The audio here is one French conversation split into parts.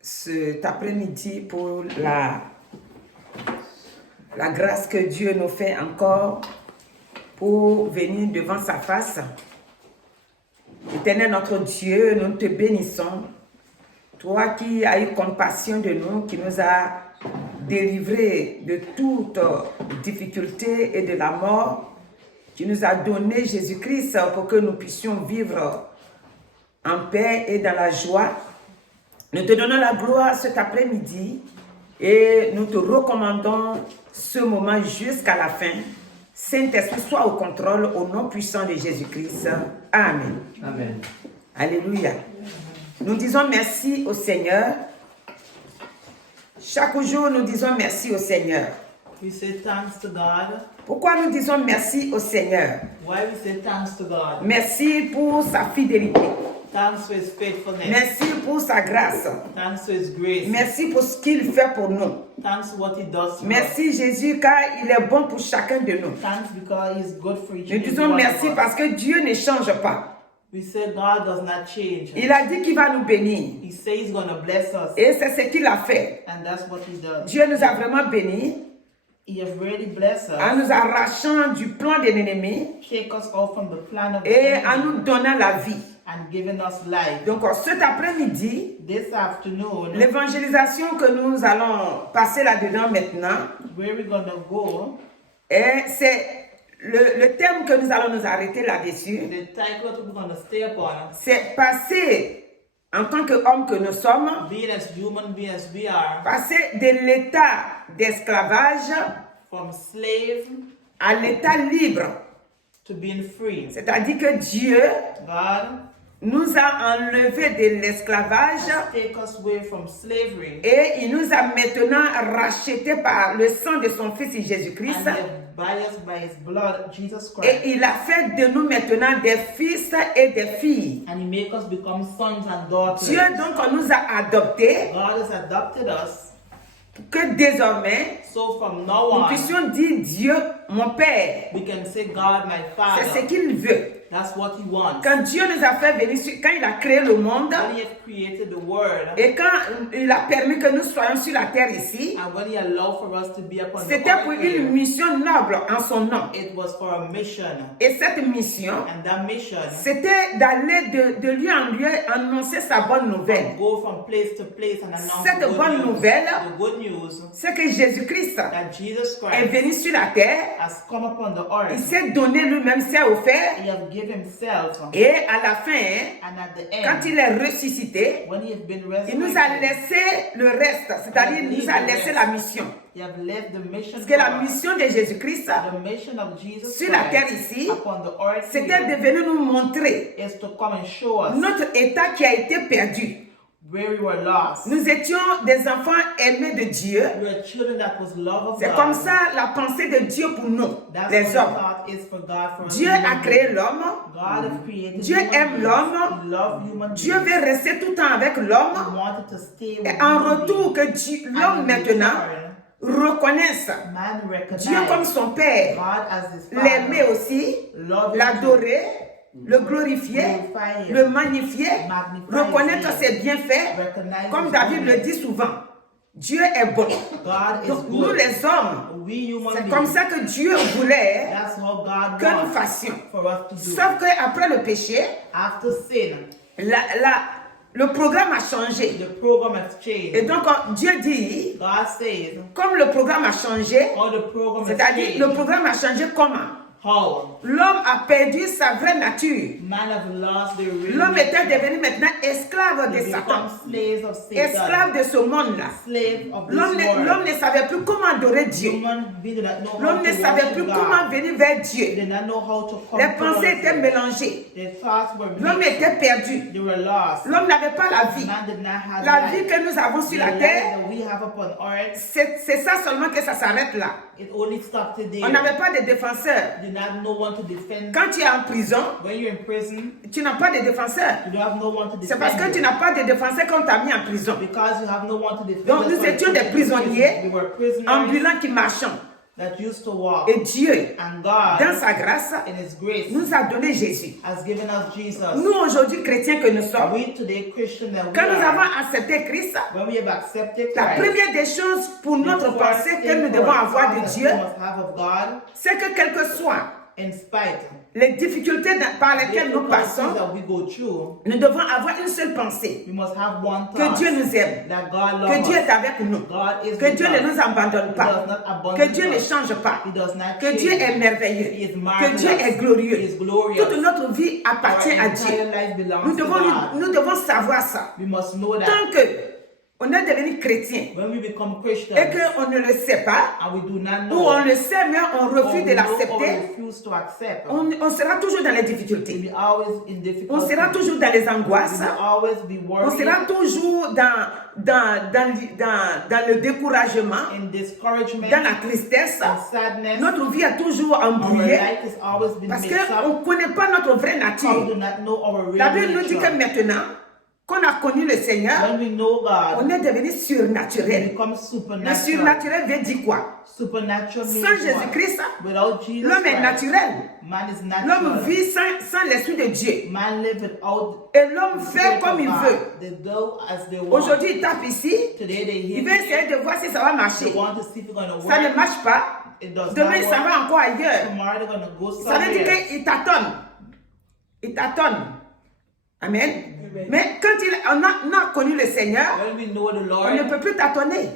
Cet après-midi pour la grâce que Dieu nous fait encore pour venir devant sa face. Éternel notre Dieu, nous te bénissons. Toi qui as eu compassion de nous, qui nous as délivrés de toute difficulté et de la mort, qui nous a donné Jésus-Christ pour que nous puissions vivre en paix et dans la joie. Nous te donnons la gloire cet après-midi et nous te recommandons ce moment jusqu'à la fin. Saint-Esprit, sois au contrôle au nom puissant de Jésus-Christ. Amen. Amen. Alléluia. Nous disons merci au Seigneur. Chaque jour, nous disons merci au Seigneur. We say thanks to God. Pourquoi nous disons merci au Seigneur? Why we say thanks to God? Merci pour sa fidélité. Thanks for His faithfulness. Merci pour sa grâce. Thanks for His grace. Merci pour ce qu'il fait pour nous. Thanks for what He does for us. Merci Jésus car il est bon pour chacun de nous. Thanks because He is good for each Nous and every disons one of merci us. parce que Dieu ne change pas. We say God does not change. Il a dit qu'il va nous bénir. He says He's going to bless us. Et c'est ce qu'il a fait. And that's what He does. Dieu nous a vraiment bénis He has really blessed en us. nous arrachant du plan de l'ennemi Take us out from the plan of the et en enemy nous donnant la vie. and giving us life. Donc cet après-midi, This afternoon, l'évangélisation que nous allons passer là-dedans maintenant, where we're going to go, c'est le thème que nous allons nous arrêter là-dessus. the title that we're going to stay upon, C'est passer en tant qu'homme que nous sommes, being as human beings as we are, passer de l'état d'esclavage from slave à l'état libre. to being free. C'est-à-dire que Dieu God nous a enlevés de l'esclavage take us away from slavery et il nous a maintenant rachetés par le sang de son Fils Jésus-Christ. and He buy us by His blood, Jesus Et Christ. il a fait de nous maintenant des fils et des filles. And He make us become sons and daughters. Dieu donc nous a adoptés God has adopted us, pour que désormais so from now nous on, puissions dire Dieu, mon Père. we can say, God, my C'est ce Father. qu'il veut. That's what He wants. Quand Dieu nous a fait venir, quand il a créé le monde, When He has created the world, et quand il a permis que nous soyons sur la terre ici, and when He allowed for us to be upon the c'était pour earth, une mission noble en son nom. it was for a mission. Et cette mission, And that mission, c'était d'aller de lieu en lieu annoncer sa bonne nouvelle. go from place to place and announce Cette the good bonne news. nouvelle, The good news c'est que Jésus-Christ that Jesus est Christ venu sur la terre, has come upon the il earth. s'est donné lui-même, s'est offert, He has given Himself. et à la fin, And at the quand end, il est ressuscité, when He has been il nous a resurrected, laissé le reste, c'est-à-dire il nous a laissé la mission. He has left the mission Parce que la for us. mission de Jésus-Christ The mission of Jesus sur la terre Christ ici, upon the earth c'était de here venir nous montrer is to come and show us notre état qui a été perdu. where we were lost. Nous étions des enfants aimés de Dieu. We were children that was love of C'est God. comme ça la pensée de Dieu pour nous, That's les what hommes. thought is for God, for us Dieu human a créé beings. l'homme. God has created Dieu human aime beings. l'homme. He loved human Dieu beings. veut rester tout le temps avec He l'homme. wanted to stay with Et en human retour, beings. que l'homme And in maintenant return, reconnaisse man recognized Dieu comme son Père, God as his l'aimer Father, aussi, love him, l'adorer, le glorifier, glorify him, le magnifier, magnify reconnaître his ses name, bienfaits, recognize comme his David le goodness. dit souvent. Dieu est bon. God is Donc nous good. les hommes, We human c'est beings, comme ça que Dieu voulait that's how God que nous wants fassions. for us to do. Sauf qu'après le péché, After sin, le programme a changé. the program has Et changed. donc Dieu dit, God says, comme le programme a changé, how the program has c'est-à-dire le changed. programme a changé comment? How? L'homme a perdu sa vraie nature. Man have lost their real L'homme était nature. devenu maintenant esclave de They Satan, become slaves of Satan. esclave de ce monde-là. Slave of this L'homme world. ne savait plus comment adorer Dieu. Human beings did not know how L'homme ne to savait worship plus God. comment venir vers They Dieu. did not know how to come Les towards pensées étaient Him. mélangées. Their thoughts were L'homme mixed. était perdu. They were lost. L'homme n'avait pas la vie. Man did not have La vie life. que nous avons sur The la life terre, that we have upon earth, c'est ça seulement que ça s'arrête là. it only stopped today. On n'avait pas de défenseur. You did not know one to defend. Quand tu es en prison, When you're in prison, tu n'as pas de défenseur. you don't have no one to C'est defend. parce que you. tu n'as pas de défenseur qu'on t'a mis en prison. Because you have no one to defend. Donc That's nous why étions you des put you in prisonniers prison. We were prisoners ambulants qui marchent. that used to walk. Et Dieu, And dans God, sa grâce, in His grace, nous a donné Jésus. has given us Jesus. Nous, aujourd'hui, chrétiens que nous sommes, We today, Christian that we quand nous avons are, accepté Christ, when we have accepted la Christ, première des choses pour the notre first pensée que thing nous for devons our avoir de thought that Dieu, we must have of God, c'est que quelles que soient in spite les difficultés par of lesquelles nous difficulties passons, that we go through, nous devons avoir une seule pensée, we must have one que thought, Dieu nous aime, that God que loves Dieu us. est avec nous, God is que with Dieu us. ne nous abandonne He pas, does not abandon que Dieu ne us. change pas, He does not que Dieu change. est merveilleux, He is que marvelous. Dieu est glorieux. He is glorious. Toute notre vie appartient Our à Dieu. entire life belongs Nous to devons, God. nous devons savoir ça. We must know that Tant que on est devenu chrétien when we become Christians et qu'on ne le sait pas, and we do not ou know, on le sait mais on or refuse we de know or l'accepter, refuse to accept, on sera toujours dans les difficultés. we'll be always in On difficulty. sera toujours dans les We angoisses. will always be On worried, sera toujours dans le découragement, in discouragement, dans la tristesse. in sadness. Notre vie est toujours Our embrouillée life has always been parce mixed up. qu'on ne connaît pas notre vraie We do nature. not know our La real Bible nous dit que nature. maintenant qu'on a connu le Seigneur, When we know on God, est devenu we surnaturel. become Le supernatural. surnaturel veut dire quoi? Supernatural Sans means what? Jésus-Christ, Without Jesus l'homme est Christ, naturel. man is L'homme natural. vit sans l'esprit de Dieu. Man live without Et l'homme the fait Spirit comme of il God. veut. They do as they want. Aujourd'hui, il tape ici. Today they Il hit veut me. essayer de voir si ça va They marcher. want to see if it's going to Ça ne work. marche pas. It does Demain, not ça work. va encore ailleurs. Tomorrow they're going to go Ça veut dire somewhere. qu'il tâtonne. Il tâtonne. Amen. Mais quand on a connu le Seigneur, When we know the on ne Lord, peut plus tâtonner.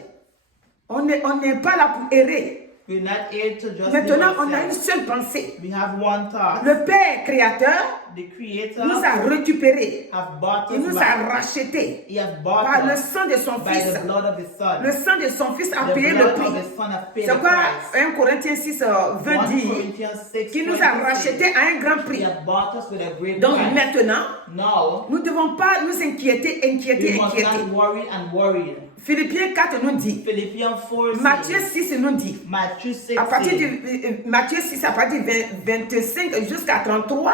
On n'est pas là pour errer. we're not here to just Maintenant, live on a une ourselves. seule pensée. We have one thought. Le Père créateur The Creator nous a récupérés. have bought Il us nous back. a rachetés He has bought par le us sang de son by Fils. the blood of His Son. Le sang de son Fils a The payé le blood prix. of His Son has paid C'est the quoi price. 1 Corinthiens 6, 20 1 dit Corinthians 6, qu'il nous a 26. rachetés à un grand He prix. has bought us with a great Donc price. maintenant, Now, nous ne devons pas nous inquiéter. we must not worry and worry. Philippiens 4 nous dit, Philippians 4 Matthieu says, 6 nous dit, Matthew 6 à partir says, du Matthieu 6, à partir du 25 jusqu'à 33,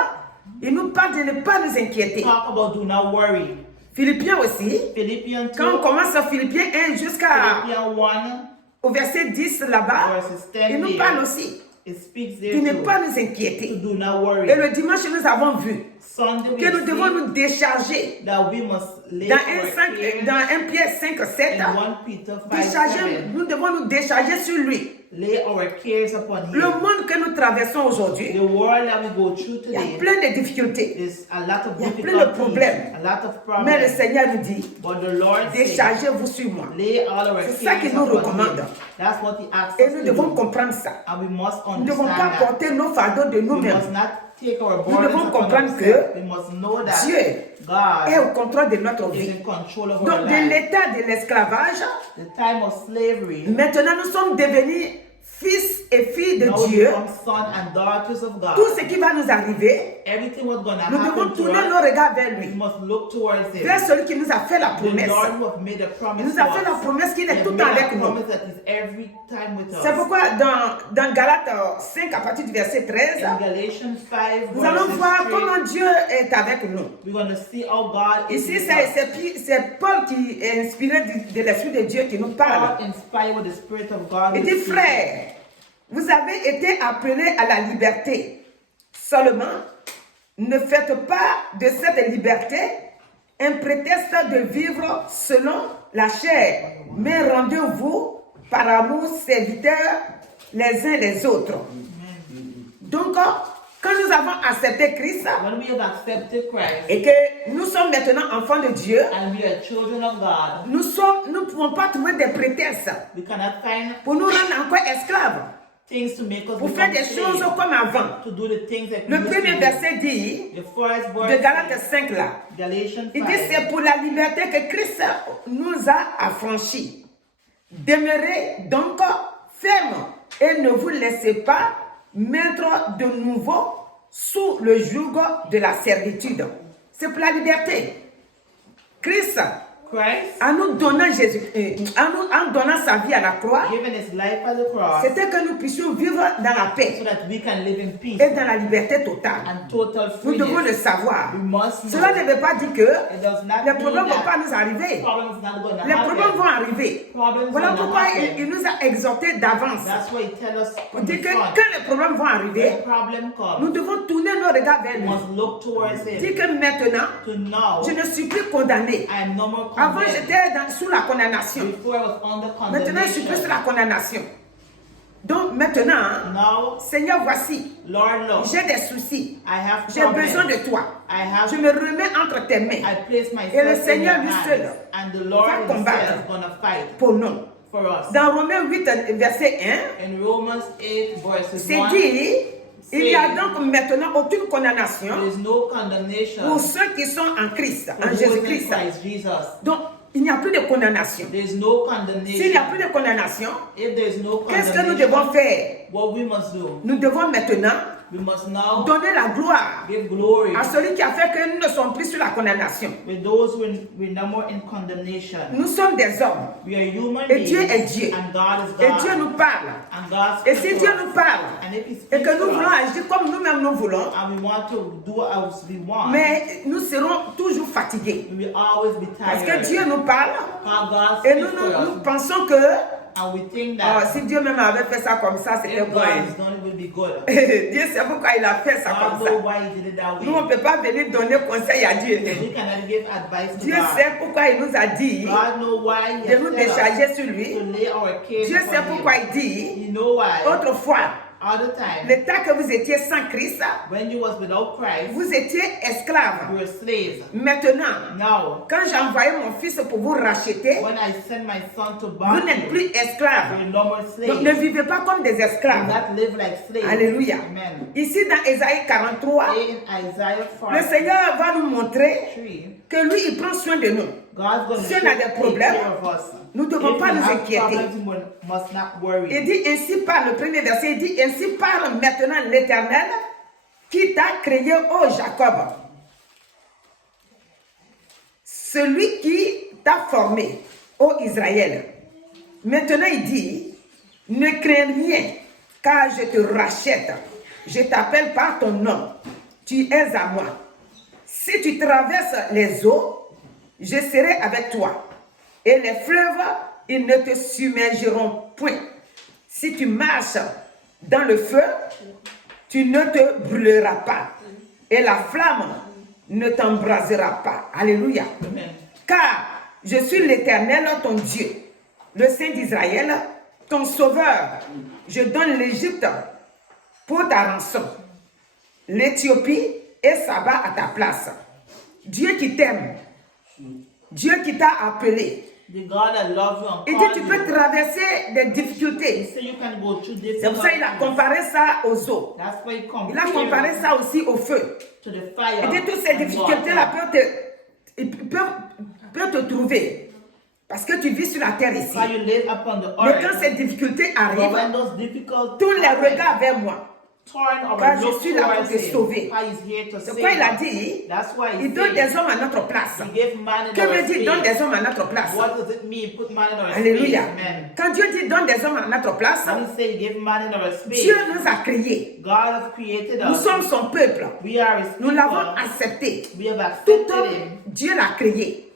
il nous parle de ne pas nous inquiéter. talk about do not worry. Philippiens aussi, Philippians 2, quand on commence à Philippiens 1 jusqu'à Philippians 1, au verset 10 là-bas, verses 10 il nous there, parle aussi it speaks de there ne too, pas nous to inquiéter. do not worry. Et le dimanche, nous avons vu Sunday we que nous devons see nous décharger. that we must lay Dans our 1 cares Pierre 5, 7, in 1 Peter 5, décharger, 7. nous devons nous décharger sur lui. Lay our cares upon Le Him. monde que nous traversons aujourd'hui, The world that we go through il y a today plein de difficultés. is a lot of Il y a plein de difficulties, problèmes. a lot of Mais le problems. Seigneur nous dit, But the Lord says, déchargez-vous sur moi. lay all our C'est ça cares qu'il nous upon recommande. Him. That's what He asks Et us nous to devons do. comprendre ça. And we must Nous ne devons understand pas that. porter nos fardeaux de We nous-mêmes. must not take our Nous burdens devons upon comprendre ourselves. que We must know that Dieu est God au contrôle de notre is vie. in control of our Donc, de life. l'état de l'esclavage, The time of slavery, maintenant nous sommes devenus fils et filles de now we Dieu. become sons and daughters of God. Tout ce qui va nous arriver, Everything was going to nous devons happen to tourner us. nos regards vers We lui. must look towards Him. Vers celui qui nous a fait la The promesse. Lord who have made a promise Il nous to a fait la us. promesse qu'il He est has tout le made temps a avec nous. promise that is every time with C'est us. pourquoi dans Galates 5, à partir du verset 13, In Galatians 5, nous allons voir verses comment 3, Dieu est avec nous. we're going to see how God is Ici, with us. c'est Paul qui est inspiré de l'Esprit de Dieu qui nous parle. Paul, inspired with the Spirit of God, Il will dit, speak. frères, vous avez été appelés à la liberté. Seulement, ne faites pas de cette liberté un prétexte de vivre selon la chair, mais rendez-vous par amour serviteurs les uns les autres. Donc, quand nous avons accepté Christ When we have accepted Christ et que nous sommes maintenant enfants de Dieu, and we are children of God, nous ne pouvons pas trouver des prétextes we cannot find pour nous rendre encore esclaves, things to make us pour faire become des choses slaves, comme avant. to do the things that we Le used to premier do. verset dit, The first de verse, Galates 5 là, Galatians il dit 5, c'est pour la liberté que Christ nous a affranchis. Demeurez donc fermes et ne vous laissez pas mettre de nouveau sous le joug de la servitude. C'est pour la liberté. Christ Christ, en nous donnant Jésus, en donnant sa vie à la croix, given his life at the cross, c'était que nous puissions vivre dans la so paix that we can live in peace et dans la liberté totale. and total Nous devons le freedom. savoir. We must know. Cela ne veut pas dire que It does not les mean problèmes ne vont pas that nous arriver. problems not going to Les problèmes vont happen. arriver. Problems Voilà will not pourquoi happen. il nous a exhortés d'avance. That's why he tells us Pour from the dire que front. quand les problèmes vont arriver, When problem nous comes, devons tourner nos regards vers we lui. must look towards him. Dire que maintenant, To know je ne suis plus condamné. I am no more Avant, condemned. j'étais sous la condamnation. Before I was under Maintenant, je suis plus sous condemnation. la condamnation. Donc maintenant, Now, Seigneur, voici, Lord, look, j'ai des soucis. I have J'ai besoin problems. de toi. I have. Je me remets entre tes mains I place myself Et le in Seigneur your lui hands, seul and the Lord va combattre. himself gonna fight pour nous. for us. Dans Romains 8, verset 1, In Romans 8 verses c'est 1, dit, il n'y a donc maintenant aucune condamnation there is no condemnation pour ceux qui sont en Christ, for en those in Jésus-Christ. Christ Jesus. Donc, il n'y a plus de condamnation. There is no S'il n'y a condemnation. plus de condamnation, If there is no qu'est-ce que nous devons condemnation, faire? what we must do, Nous devons maintenant we must now donner la gloire give glory à celui qui a fait que nous ne sommes plus sur la condamnation. with those who we're no more in condemnation. Nous sommes des hommes We are human et Dieu beings, est Dieu. and God is Et God. Dieu nous parle. And God Et speaks si to Dieu us. nous parle And if He et speaks que nous to voulons us, agir comme nous-mêmes nous voulons, and we want to do as we want, mais nous serons toujours fatigués. we will always be Parce tired. que Dieu nous parle How God et speaks nous, to nous us, pensons que and we think oh, that si Dieu même avait fait ça comme ça, c'était if bon. God has done it, will be good. Dieu sait pourquoi il a fait ça God comme ça. knows why He did it that Nous, on way. ne peut pas venir donner conseil à Dieu. We cannot give advice to Dieu God. sait pourquoi il nous a dit God knows why He de has nous said us décharger sur lui. to lay our care Dieu sait upon pourquoi Him. il dit, He knows why. autrefois, All the time, l'état que vous étiez sans Christ, when you was without Christ, vous étiez esclaves. you were slaves. Maintenant, Now, quand j'ai envoyé mon fils pour vous racheter, when I send my son to vous buy n'êtes you, plus esclaves. you're no more Donc ne slaves. vivez pas comme des Do esclaves. not live like slaves. Alléluia. Amen. Ici dans Ésaïe 43, In Isaiah le 4, Seigneur va nous montrer 3, que lui, il prend soin de nous. God's going to Si on a des take problèmes, care of us. nous ne devons If pas we nous have inquiéter. problems, we must not worry. Il dit ainsi par le premier verset, il dit ainsi parle maintenant l'Éternel qui t'a créé, ô Jacob. Celui qui t'a formé, ô Israël. Maintenant il dit, ne crains rien, car je te rachète. Je t'appelle par ton nom. Tu es à moi. Si tu traverses les eaux, je serai avec toi. Et les fleuves, ils ne te submergeront point. Si tu marches dans le feu, tu ne te brûleras pas. Et la flamme ne t'embrasera pas. Alléluia. Amen. Car je suis l'Éternel, ton Dieu, le Saint d'Israël, ton Sauveur. Je donne l'Égypte pour ta rançon, l'Éthiopie et Saba à ta place. Dieu qui t'aime, Dieu qui t'a appelé. The God that loves you and Il dit calls tu you. peux traverser des He difficultés. said you can go through C'est pour ça qu'il a difficult comparé ça aux eaux. That's why he Il a comparé compared ça aussi au feu. to the fire. Il dit toutes ces and difficultés-là water. peuvent te trouver. Parce que tu vis sur la terre ici. While you live upon the Mais quand earth, ces difficultés but when arrivent, those difficult tourne les regards vers moi. turn our Car je look suis là pour towards te him. sauver. How he's here to C'est save pourquoi il a us. dit, That's why he il donne said des hommes à notre place. he gave man in Que our veut dire donne space. des hommes à notre place? What does it mean? Put man in our Alléluia. space. Amen. Quand Dieu dit donne des hommes à notre place, When he said he gave man in our space, Dieu nous a créés. God has created Nous us. sommes son peuple. We are his Nous l'avons people. accepté. We have Tout accepted homme, him. Dieu l'a créé.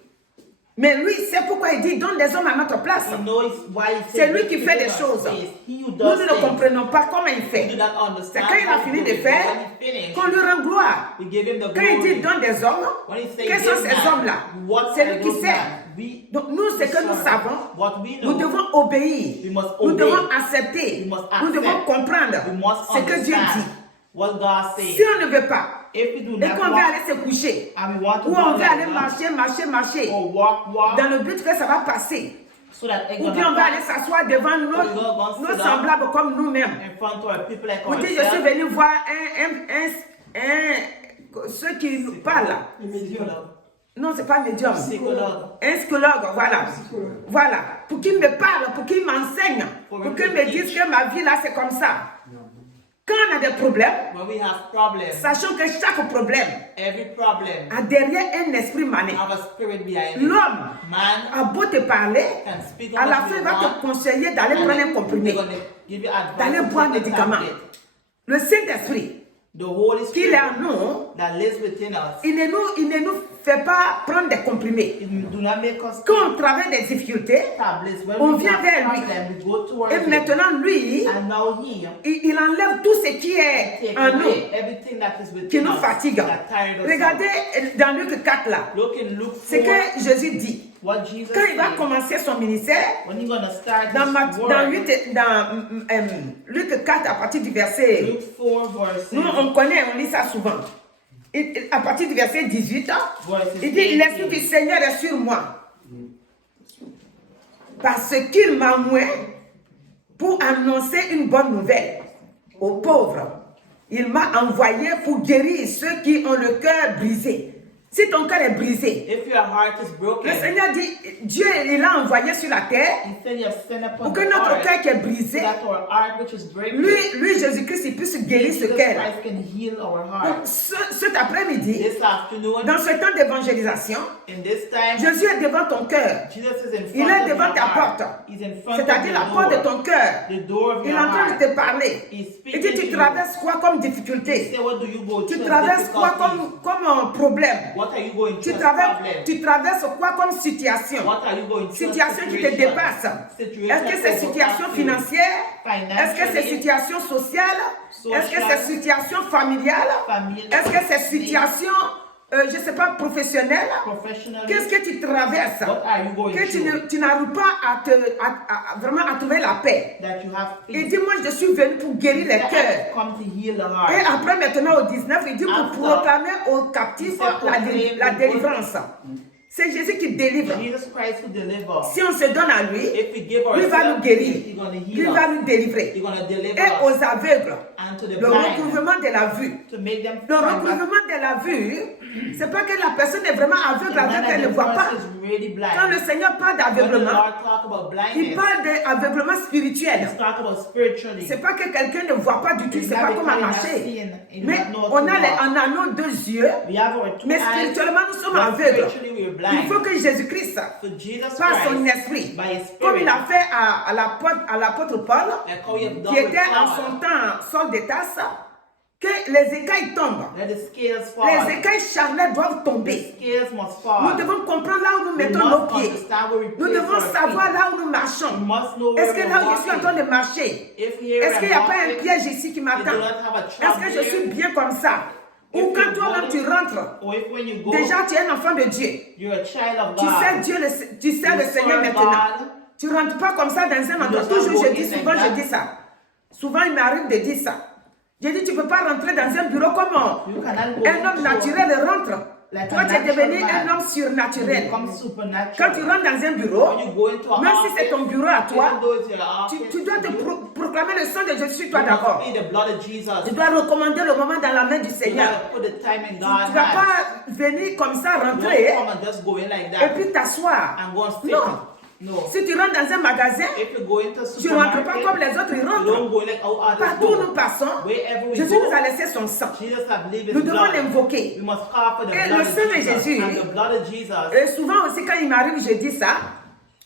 Mais lui, c'est pourquoi il dit donne des hommes à notre place. He knows why he C'est said lui qui give fait people des our choses. space. He who Nous does ne things. comprenons pas comment il We do fait. not C'est understand quand il a how fini he de did it. faire When he finished, qu'on lui rend gloire. we give him the Quand il dit glory. donne des hommes, When he said quels give sont ces man, hommes-là? what C'est are lui qui those sait. men? We Donc nous, c'est que nous savons, what we nous know. devons obéir. We must Nous obey. devons accepter. We must Nous devons accept. comprendre We must ce que Dieu understand dit. what God says. Si on ne veut pas, If we do et not qu'on veut walk, aller se coucher, and we want to ou go on veut like aller that, marcher, or walk, dans le but que ça va passer, so that it ou gonna bien on va aller pass s'asseoir devant we go nos sit down semblables comme nous-mêmes. in front of our people like Vous dites, je suis ourselves. venu voir ceux qui nous parlent. Non, c'est pas médium. Psychologue. Un psychologue, voilà. Voilà. Pour qu'il me parle, pour qu'il m'enseigne, Pour pour me qu'il me teach. dise que ma vie là, c'est comme ça. Quand on a des problèmes, when we have problems, sachant que chaque problème every problem a derrière un esprit mané. have a spirit behind it. L'homme Man a beau te parler, can speak à on la what fin you il va want, te conseiller d'aller prendre un comprimé, they're gonna give you advice d'aller to boire un take the médicament. tablet. Le Saint-Esprit, The Holy qu'il Spirit est en nous, that lives within us, il ne nous fait pas prendre des comprimés. it do not make us Quand on traverse des difficultés, tablets. When on we vient have vers lui. problem, we go towards Et him. maintenant, lui, And now he il enlève tout ce qui est take en nous, away everything that is qui within nous us, fatigue. that tired us Regardez out. dans Luc 4 là, Look in Luke ce 4, que Jésus dit. what Jesus Quand il va said, commencer son ministère, when he's gonna start dans, his word, dans Luc 4, à partir du verset, Luke 4 verse nous on connaît, on lit ça souvent. À partir du verset 18, il dit, l'Esprit du Seigneur est sur moi. Parce qu'il m'a moué pour annoncer une bonne nouvelle aux pauvres. Il m'a envoyé pour guérir ceux qui ont le cœur brisé. Si ton cœur est brisé, if your heart is broken, le Seigneur dit, Dieu il l'a envoyé sur la terre he said you have sent upon pour que the notre heart, cœur qui est brisé, so that our heart which is breaking, lui Jésus-Christ, il puisse guérir ce Jesus cœur. Christ can heal our Donc, heart. cet après-midi, This afternoon, dans ce temps d'évangélisation, in this time, Jésus est devant ton cœur. Jesus is in front Il est of devant your ta heart. porte. He's in front C'est-à-dire la of porte de your door. ton cœur. The door of Il est your en train heart. de te parler. He's Il speaking dit, to tu you. traverses quoi comme He difficulté? said, what do you go Tu through? traverses quoi Difficulties. comme un problème? What are you going Tu through? as traverses, problem? tu traverses quoi comme situation? What are you going through? Situation qui te Situation. dépasse. Situation Est-ce que c'est situation financière? Est-ce que c'est Financially. situation sociale? Est-ce que c'est situation familiale? Familial. Est-ce que c'est situation, je ne sais pas, professionnelle? Professionally. Qu'est-ce que tu traverses? What are you going Que through? tu n'arrives pas vraiment à trouver la paix. That you have Il peace. dit, moi je suis venu pour guérir les That cœurs. has come to heal the Et heart. après maintenant au 19, il dit pour After, proclamer aux captifs la délivrance. C'est Jésus qui délivre. Jesus Christ who delivers. Si on se donne à lui, If we give lui va nous ourselves, guérir. He's going to Lui heal va us. nous délivrer. He's going to deliver Et us. aux aveugles, And to the le blind. recouvrement de la vue. To make them Le find back. recouvrement de la vue, c'est pas que la personne est vraiment aveugle, Not aveugle, that elle ne the voit pas. person is really blind. Quand le Seigneur parle When the d'aveuglement, Lord talk about il blindness, parle d'aveuglement spirituel. He's talk about spiritually. C'est pas que quelqu'un ne voit pas du tout, It's c'est not pas because comment you're not marcher. seeing, you Mais don't know on to a, walk. on a nos deux yeux, We have our two mais eyes, spirituellement nous sommes but aveugles. spiritually we are Il blind. faut que Jésus-Christ, So Jesus par son Christ, esprit, by His comme il Spirit, a fait à l'apôtre Paul, like how you have done qui with était en Paul, son temps sol de tasse, que les écailles tombent. let the scales fall. Les écailles charnelles doivent The tomber. scales must Nous fall. devons comprendre là où nous We mettons nos must pieds. understand where we Nous place devons our savoir feet. là où nous marchons. We must know where Est-ce que we're là où je suis en train walking. de marcher, If here est-ce qu'il n'y a I'm pas un walking, piège ici qui you m'attend? do not have a Est-ce trap que je suis here. bien comme ça? Ou If quand you're toi-même tu going- rentres, Or if when you go, déjà tu es un enfant de Dieu. you're a child of Tu God. sais Dieu, tu sais le You Seigneur serve maintenant. God. Tu ne rentres pas comme ça dans un endroit. does not Toujours go je dis, in souvent like je that. dis ça. Souvent il m'arrive de dire ça. Je dis, tu ne peux pas rentrer dans un bureau comme You cannot go un homme into naturel rentre. like Toi a tu es devenu natural un man. homme surnaturel. Become supernatural. Quand tu rentres dans un bureau, When you go into a même si c'est office, ton bureau à toi, even though it's your office, tu dois te you proclamer le sang de Jésus sur toi must d'abord. plead the blood of Jesus. Tu dois recommander le moment dans la main du You Seigneur. gotta put the time in Tu God's ne vas hands. pas venir comme ça You rentrer don't come and just go in like et that puis t'asseoir. and go and sit. Non. No. Si tu rentres dans un magasin, If you go into tu ne rentres pas comme supermarket, les autres, ils you don't rentrent. go like how others Partout où nous go. passons, Wherever we Jésus go, nous a laissé son sang. Jesus have lived his Nous devons blood. l'invoquer. We must call for the Et blood le of sang de Jesus. Jésus, And the blood of Jesus. Et souvent aussi quand il m'arrive, je dis ça.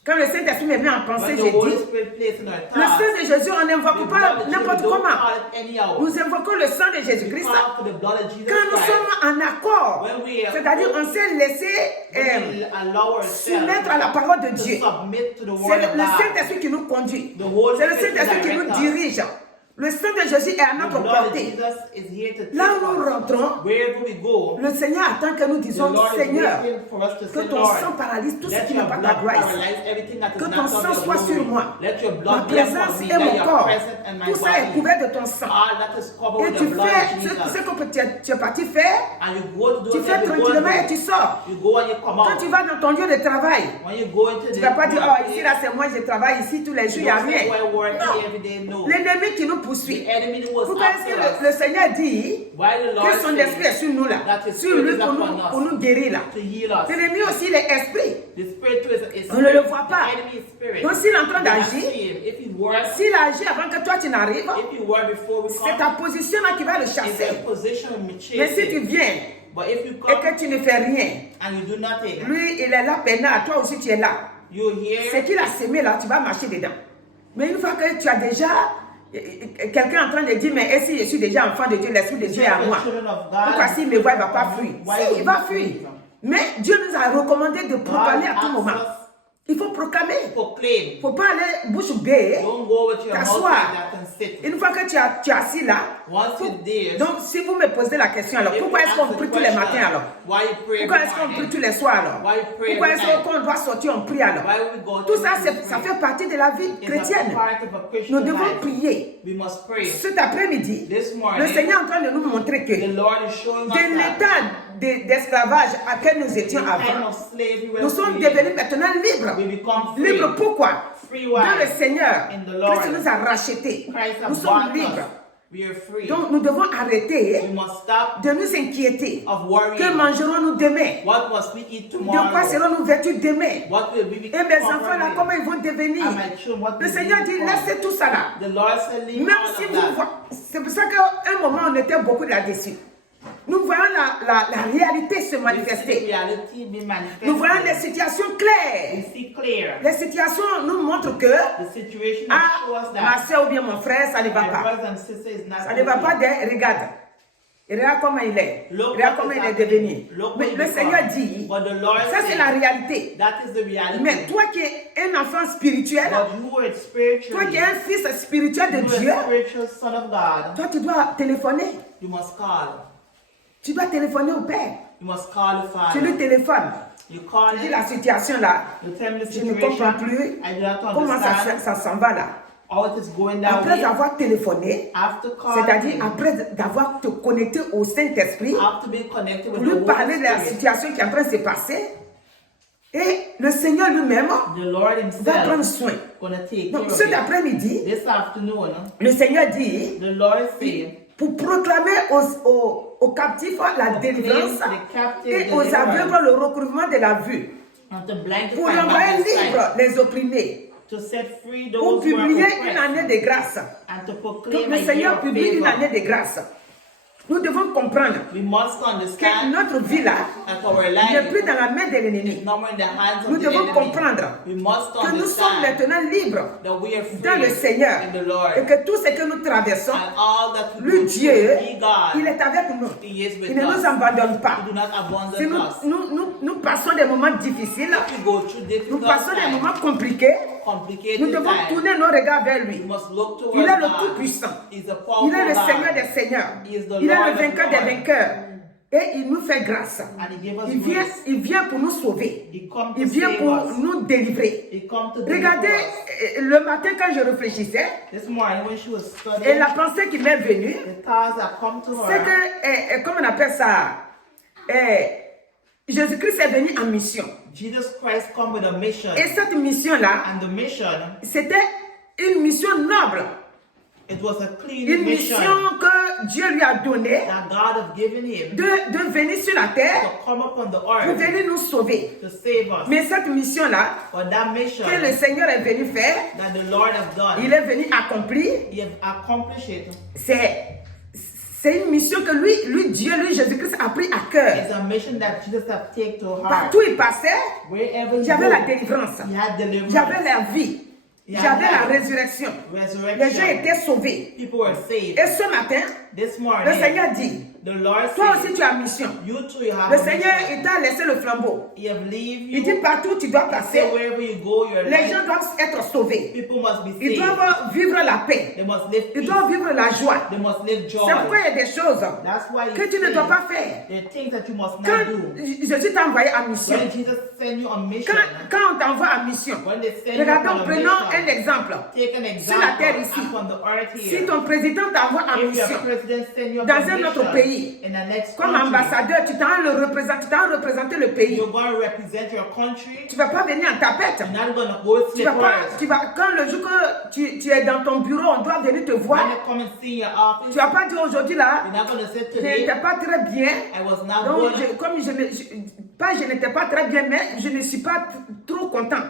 Quand le Saint-Esprit me vient en pensée, When je the Holy dis, Spirit places in our le sang thoughts, de Jésus, on the n'invoque blood pas of Jesus, n'importe we don't comment. call it anyhow. Nous invoquons le sang de We Jésus-Christ. call for the blood of Jesus Quand nous Christ. sommes en accord, When we are- c'est-à-dire on s'est laissé When we allow soumettre ourselves à la parole de to Dieu. submit to the C'est word of le God. Saint-Esprit qui nous conduit. The Holy C'est le Spirit Saint-Esprit qui nous directs us. dirige. Le sang de Jésus est à The notre blood of portée. Jesus is here to Là take où nous us. rentrons, Wherever we go, le Seigneur attend que nous the disions, Lord is Seigneur, waiting for us to que say, ton Lord, sang paralyse tout ce let qui n'a your pas ta blood grâce. paralyze everything that is Que not ton of sang your soit sur glory. moi. Let your Ma blood be présence upon me, et that mon you are corps. present in my Tout ça est body. couvert de ton sang. All that is covered Et with tu the blood fais of ce Jesus. que tu es parti faire. And you go to do Tu it fais every tranquillement et day. tu sors. You go and you come Quand out. tu vas dans ton lieu de travail, When you go into tu the ne vas pas dire, oh, workplace, ici, là, c'est moi, je travaille ici tous les jours, il you n'y a don't say, rien. "Oh, I work Non. here every day." No. L'ennemi qui nous The poursuit. enemy was Pourquoi est-ce after que us. le Seigneur dit Why the Lord que son esprit est says sur nous là, that his sur spirit lui is upon us pour nous guérir là. to heal us. L'ennemi aussi, il est esprit. The spirit too is On ne le voit pas. The enemy is spirit. Donc s'il est en train You cannot d'agir, see him. If he's work, S'il agit avant que toi tu n'arrives, if you work before we c'est come, ta position là qui va le it's chasser. that position will Mais chase si tu it. viens But if you et come que tu ne fais rien, and you do nothing, lui il est là peinard, toi aussi tu es là. you Ce hear, qu'il a semé là, tu vas marcher dedans. Mais une fois que tu as déjà quelqu'un en train de dire, mais et si je suis déjà enfant de Dieu, l'Esprit de Dieu est à moi. children of God, Pourquoi s'il me voit, il ne va pas fuir? Why Si, would il va you fuir. flee? Mais Dieu nous a recommandé de proclamer à tout asks moment. us Il faut proclamer. proclaim. Il ne faut pas aller bouche bée. Don't go with your mouth T'asseoir. like that and sit. Une fois que tu es assis là, Once you're there, donc si vous me posez la question alors, if pourquoi you est-ce qu'on ask the prie tous les question, matins alors? why you pray Pourquoi every est-ce qu'on prie morning? tous les soirs alors? Why you pray Pourquoi every est-ce night? qu'on doit sortir en prie alors? Why we go Tout to ça, church ça and fait partie de la vie pray? chrétienne. It's a part of a Christian Nous devons life. prier. We must pray. Cet après-midi, This morning, le Seigneur est en train de nous montrer que the Lord is showing us de that l'état d'esclavage à quel nous the étions kind avant, of slavery nous sommes devenus maintenant libres. we become free. Libres pourquoi? Free Dans le why? Seigneur, In the Lord. Christ nous a rachetés. Christ has Nous sommes bought us. libres. We are free. Donc nous devons arrêter We must stop de nous inquiéter. of worrying. Que mangerons-nous demain? What must we eat De tomorrow? quoi serons-nous vêtus demain? What will we be Et mes enfants là, covered comment with? ils vont devenir? And my children, what Le will Seigneur we dit, become? laissez tout ça là. The Lord said, leave Même all si of vous that. voyez, c'est pour ça qu'à un moment on était beaucoup là-dessus. Nous voyons la réalité se We see the manifester. reality be Nous voyons des manifested. situations We claires. see clear. Les situations nous montrent que, The situation shows us ma that soeur ou bien mon frère, ça ne va my pas. brothers and sisters is not Ça ne va working. pas regarde. Regarde comment il est. Look Regarde what comment is il est happening. devenu. Look Mais what le you Seigneur become. dit, But the Lord ça c'est said, la réalité. that is the reality. Mais toi qui es un enfant spirituel, But you are toi spiritually, qui es un fils spirituel de you Dieu, are a spiritual son of God. toi tu dois téléphoner. You must call. Tu dois téléphoner au Père. You must call the Tu lui Father. téléphones. You call Tu dis him. la situation là, You tell him the je ne situation. comprends plus. I do not Comment understand ça s'en va là. how it is going that Après way. avoir téléphoné, After calling c'est-à-dire him, après d'avoir te connecté au Saint-Esprit, after being connected pour with lui the parler Holy de la Spirit, situation qui est en train de se passer, et le Seigneur lui-même the Lord va prendre himself soin. gonna take Donc care cet of it. après-midi, This afternoon, le Seigneur dit, the Lord said, pour proclamer aux captifs la délivrance to the captive et aux aveugles le recouvrement de la vue, and to blind to pour find envoyer back their libre sight, les opprimés, to set free pour those who are publier une année oppressed, de grâce. and to Donc proclaim le a year Seigneur of publie une favor. année de grâce. Nous devons comprendre We must que understand notre vie là that our n'est life plus dans la main de is l'ennemi. no more in the hands of Nous the devons enemy. comprendre We must que nous sommes understand maintenant libres that we are free dans le Seigneur in the Lord, et que tout ce que nous traversons, and all that we le do Dieu, through God, il est avec nous. He is with Il ne nous us. abandonne pas. He do not Si abandon us. nous passons des moments difficiles, We go through nous difficult passons des times, moments compliqués, complicated nous devons times. tourner nos regards vers lui. We must look towards Il est le God. Tout-Puissant. He's a Il powerful est le God. Seigneur des Seigneurs. He is the Il est Lord le of vainqueur des lords. vainqueurs. Et il nous fait grâce. And He gave us grace. Il vient pour nous sauver. He come to Il vient save pour us. nous délivrer. He come to deliver Regardez, us. le matin quand je réfléchissais, This morning when she was et studying, la pensée qui m'est venue, the thoughts that come to c'est her, que, comment on appelle ça, Jésus-Christ est venu en mission. Jesus Christ come with a mission. Et cette mission-là, And the mission, c'était une mission noble. it was a clean Une mission mission que Dieu lui a donnée that God have given him de venir sur la terre to come upon the pour earth venir nous sauver. to save us. Mais cette mission-là, But that mission que le Seigneur est venu faire, that the Lord have done, il est venu accomplir, He have accomplished it. c'est une mission que Dieu, Jésus-Christ a pris à cœur. It's a mission that Jesus have taken to heart. Partout il passait, Wherever he j'avais la go, délivrance, he had deliverance. j'avais la vie, j'avais la résurrection. Les Resurrection. gens étaient sauvés. People were saved. Et ce matin, This le morning, Seigneur dit, the Lord toi said, aussi tu as mission. you too, you have Le a Seigneur, mission. il t'a laissé le flambeau. He have leave Il you. dit partout où tu dois passer, Say wherever you go, your les life, gens doivent être sauvés. people must be Ils saved. doivent vivre la paix. They must live Ils peace. doivent vivre la joie. They must live joy. C'est pourquoi il y a des choses That's why que tu ne dois pas faire. there are things that you must Quand not do. Jésus t'a envoyé en mission, When Jesus send you on mission, quand on t'envoie en mission, when they send you regardons, on a prenons un mission, exemple. take an Sur la terre example ici, upon the earth si here. ton président t'envoie en If your mission, president send you on dans a un autre mission pays, in the next comme country, ambassadeur, tu t'en représenter le pays. you're going to represent your country. Tu ne vas pas venir en tapette. You're not going to go with Tu vas pas, slippers. quand le jour que tu es dans ton bureau, on doit venir te voir. When they come and see your office, Tu vas pas dire aujourd'hui là, you're not going to say je today, n'étais pas très bien. I was not Donc, good. comme je n'étais pas très bien, mais je ne suis pas trop content.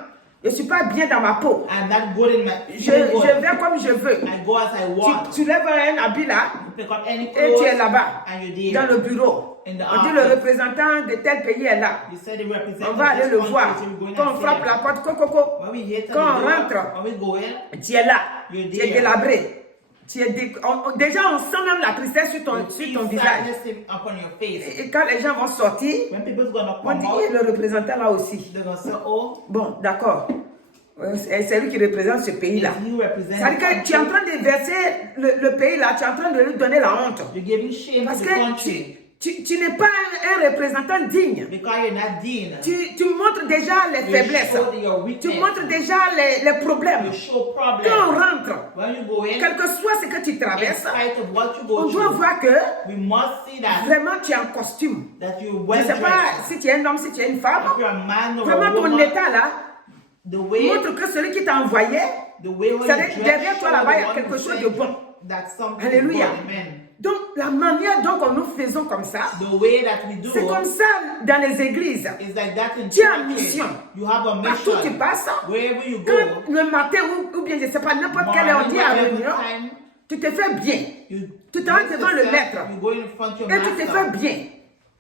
Je ne suis pas bien dans ma peau. I'm not good in my Je feeling good. vais comme je veux. I go as I want. Tu lèves un habit là You pick up any et tu clothes es là-bas, and you're dans there. le bureau. In the On dit le office. représentant de tel pays est là. You say the representative On va aller of le this voir. country, so we're going Quand on and frappe see la them. porte, coco, When we hit quand on the door, rentre, when we go in, tu es là. You're Tu es there. délabré. Déjà, on sent même la tristesse sur ton you visage. sadness upon your face. Et quand les gens vont sortir, When people's gonna on come dit, out, il est le représentant là aussi. they're gonna say, oh, Bon, d'accord. C'est lui qui représente ce pays-là. is you represent C'est-à-dire que tu es en train de verser le pays là, tu es en train de lui donner la honte. You're giving shame Parce to the que country tu n'es pas un représentant digne. because you're not dean. Tu montres déjà les You faiblesses. show your Tu weakness. montres déjà les problèmes. You show Quand on problems. rentre, When you go in, quel que soit ce que tu in traverses, spite of what you on go doit through, voir que we must see that vraiment tu es en costume. that you're Je well ne sais pas dressed. si tu es un homme, si tu es une femme. If you're a man or Vraiment a ton woman, état là the way montre que celui qui t'a envoyé, the way how c'est-à-dire you derrière dress toi show là-bas, il y the a one quelque who chose sent de bon. you that something Alléluia. is good. Amen. Donc la manière dont nous faisons comme ça, The way that we do c'est comme ça dans les églises. is like that in Tu es en churches. mission. You have a Partout tu mission. passes, Wherever you go, quand le matin ou bien je ne sais pas, n'importe quelle heure on dit à whatever réunion, time, tu te fais bien. you Tu t'arrêtes dress devant le yourself, maître. you go in front of your Et tu te fais master, bien.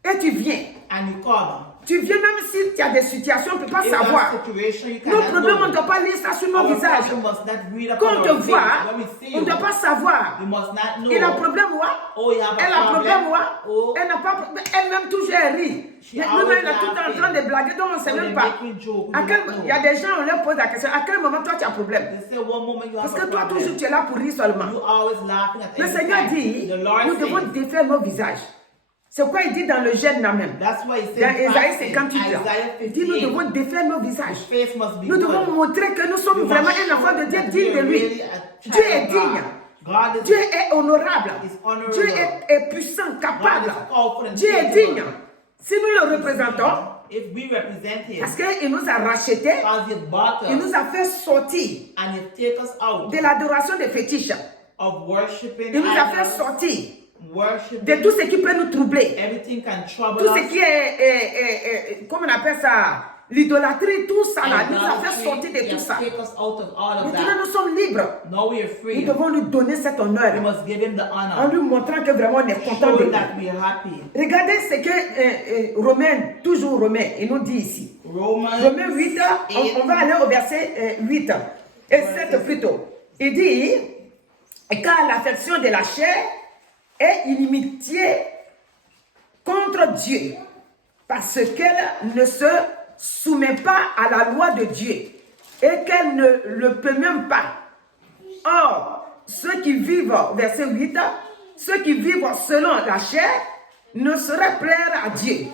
Et tu viens. and you come. Tu viens même si tu as des situations, on ne peut pas If savoir. that situation, you Nos cannot problèmes, on ne know. doit pas lire ça sur nos Our visages. problem must not read Quand upon on te our voit, face. When we see on ne you, doit pas savoir. we must not know. Il a un problème, moi. Oh, you have Elle a a un problème, problem. moi. Oh, Elle n'a pas. Elle-même toujours elle rit. She Mais always nous-mêmes, elle est tout le temps en train de blaguer, donc on ne sait Oh, même they pas. make me joke. À We quel- don't know. Il y a des gens, on leur pose la question, à quel moment toi tu as un problème? They say one moment you Parce have que a toi, toujours, problem. tu es là pour rire seulement. You always laughing at Le every Seigneur time. dit, The Lord nous devons says, défaire nos visages. C'est quoi il dit dans le Genèse même? that's why he Dans said Ésaïe fasting, 58, là. Isaiah Il dit, nous 58, devons défaire nos visages. face must be Nous devons good. montrer que nous sommes We vraiment must un enfant de show Dieu that digne we de are lui. really a Dieu child est of digne. God. God is Dieu est honorable. is honorable. Dieu est puissant, God capable. is powerful and Dieu est faithful. digne. Si nous le représentons, If we represent him, parce qu'il nous a rachetés, because he bought il us nous a fait sortir and he take us out de l'adoration des fétiches. of worshiping Il nous a fait idols, sortir worshiping de tout ce qui peut nous troubler. everything can trouble Tout ce us. qui est, comment on appelle ça, l'idolâtrie, tout ça là, il nous a fait sortir de He tout has ça. take us out of all of Maintenant, that. nous sommes libres. Now we are Nous free. devons lui donner cet We honneur must give him the en honor. lui montrant que vraiment on est content de Show lui. that we are happy. Regardez ce que Romain, toujours Romain, il nous dit ici. Romans Romains 8, on va aller au verset 8 et 7 plutôt. Il dit, car l'affection de la chair est inimitié contre Dieu, parce qu'elle ne se soumet pas à la loi de Dieu et qu'elle ne le peut même pas. Or, ceux qui vivent, verset 8, ceux qui vivent selon la chair ne sauraient plaire à Dieu.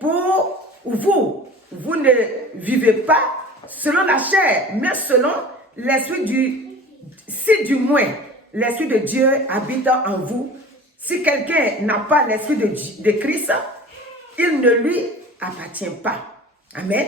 Pour vous, vous ne vivez pas selon la chair, mais selon l'esprit si du moins l'esprit de Dieu habite en vous. Si quelqu'un n'a pas l'esprit de Christ, il ne lui appartient pas. Amen.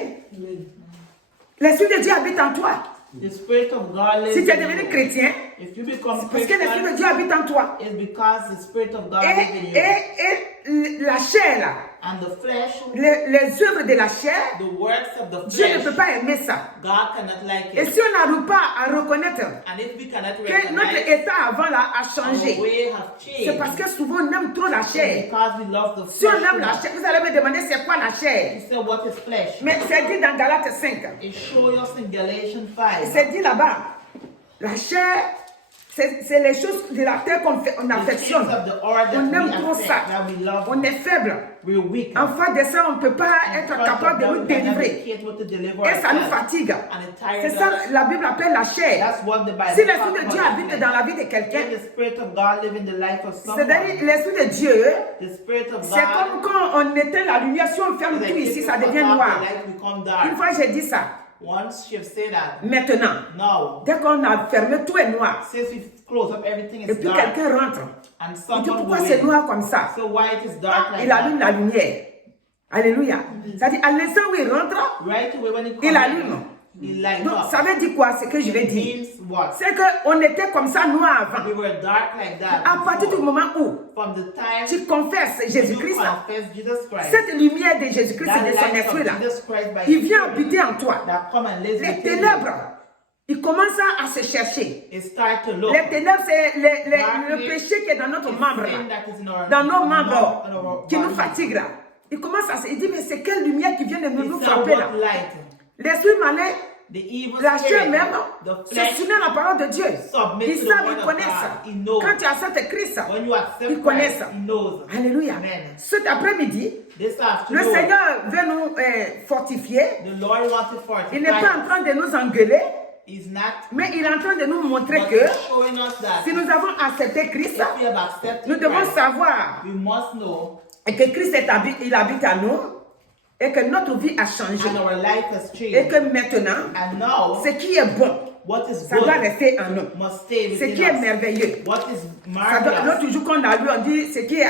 L'esprit de Dieu habite en toi. the Spirit of God lives Si tu es in devenu you. chrétien, If you become parce que l'esprit de Christian, Dieu habite en toi. it's because the Spirit of God lives in you. Et la chair, là, And the flesh, les œuvres de la chair, the works of the Dieu ne peut flesh, pas aimer ça. God cannot like Et it. si on n'arrive pas à reconnaître And if we cannot que notre recognize état avant là a our changé, way have c'est changed, parce que souvent on aime trop la it's chair. because we love the Si on flesh. aime la chair, vous allez me demander c'est quoi la chair. You say what is flesh? Mais c'est dit dans Galates 5. It shows us in Galatians 5. C'est dit là-bas. La chair, c'est les choses de la terre qu'on The things affectionne. of the earth On that aime we trop affect, ça. that we love. On est faible. We're weak. En face de ça, on ne peut pas être In front capable de of nous that, we cannot délivrer. be capable to deliver Et ça nous ourselves. fatigue. And it tires C'est ça, us. la Bible appelle la chair. That's what the Bible Si l'Esprit talks de Dieu about. habite dans la vie de quelqu'un, If the Spirit of God live in the life of c'est-à-dire someone, l'Esprit de Dieu, the Spirit of c'est comme God, quand on éteint la lumière, si on ferme like tout ici, if ça you devient put off noir. the light, we come Une dark. fois j'ai dit ça. Once you've said that, Maintenant, now, dès qu'on a fermé, tout est noir. since we've closed up, everything Et is puis dark. quelqu'un rentre. And Il dit someone pourquoi will c'est win. noir comme ça? So why it is dark like Il allume that? la lumière. Alléluia. C'est-à-dire, à l'instant où il rentre, Right away when he comes il allume. in, He lights Donc, up. ça veut dire quoi, ce que je vais It dire? means what? C'est qu'on était comme ça, nous, avant. We were dark like that. À partir du before. moment où From the time tu confesses you Jésus-Christ, confess Jesus Christ, cette lumière de Jésus-Christ et de that son light esprit là, of Jesus Christ by il His vient Spirit habiter en toi. that come and live Les within ténèbres, ils commencent à se chercher. you. It start to look. Les ténèbres, c'est le Darkness péché qui est dans notre is membre, sin là, that is in our dans nos mouth, membres, in our qui nous body. fatigue là. Il commence à se dire, mais c'est quelle lumière qui vient de nous It's frapper là? about light. L'esprit malin, The evil la chair spirit, même, the se flesh, souvient de la parole de Dieu. submit Ils to the savent, word ils of connaissent. God. He knows. Quand tu acceptes Christ, when you accept ils connaissent. Christ, He knows. Alléluia. Amen. Cet après-midi, This le afternoon, Seigneur veut nous fortifier. the Lord wants to Il n'est pas en fortify train de nous engueuler, He's not, mais il est en train de nous montrer but que He's showing us that si nous avons accepté Christ, if we have accepted nous devons Christ, savoir we must know que Christ il habite à nous et que notre vie a changé. and our life has Et changed. que maintenant, And now, ce qui est bon, what is ça doit good rester en nous. must stay Ce qui within est us. merveilleux, What is ça doit, marvelous, l'autre jour qu'on a lu, on dit ce qui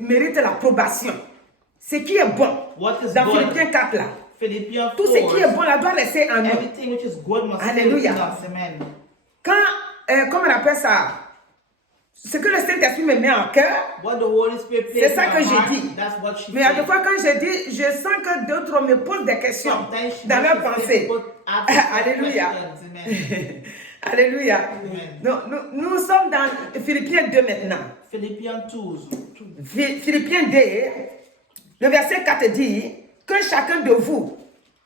mérite l'approbation. Ce qui est bon, what is dans good, Philippiens 4 là, Philippians tout ce qui est 4, bon là doit rester en nous. everything which is good must stay Alléluia. within us. Amen. Quand, comment on appelle ça, ce que le Saint-Esprit me met en cœur, What the Holy Spirit c'est places ça in que our j'ai heart, dit. that's what she Mais à said. des fois quand je dis, je sens que d'autres me posent des questions Sometimes she dans leurs makes pensées. people ask us Alléluia. questions. Amen. Alléluia. Amen. Donc, nous sommes dans Philippiens 2 maintenant. Philippians 2. Philippiens 2, le verset 4 dit que chacun de vous,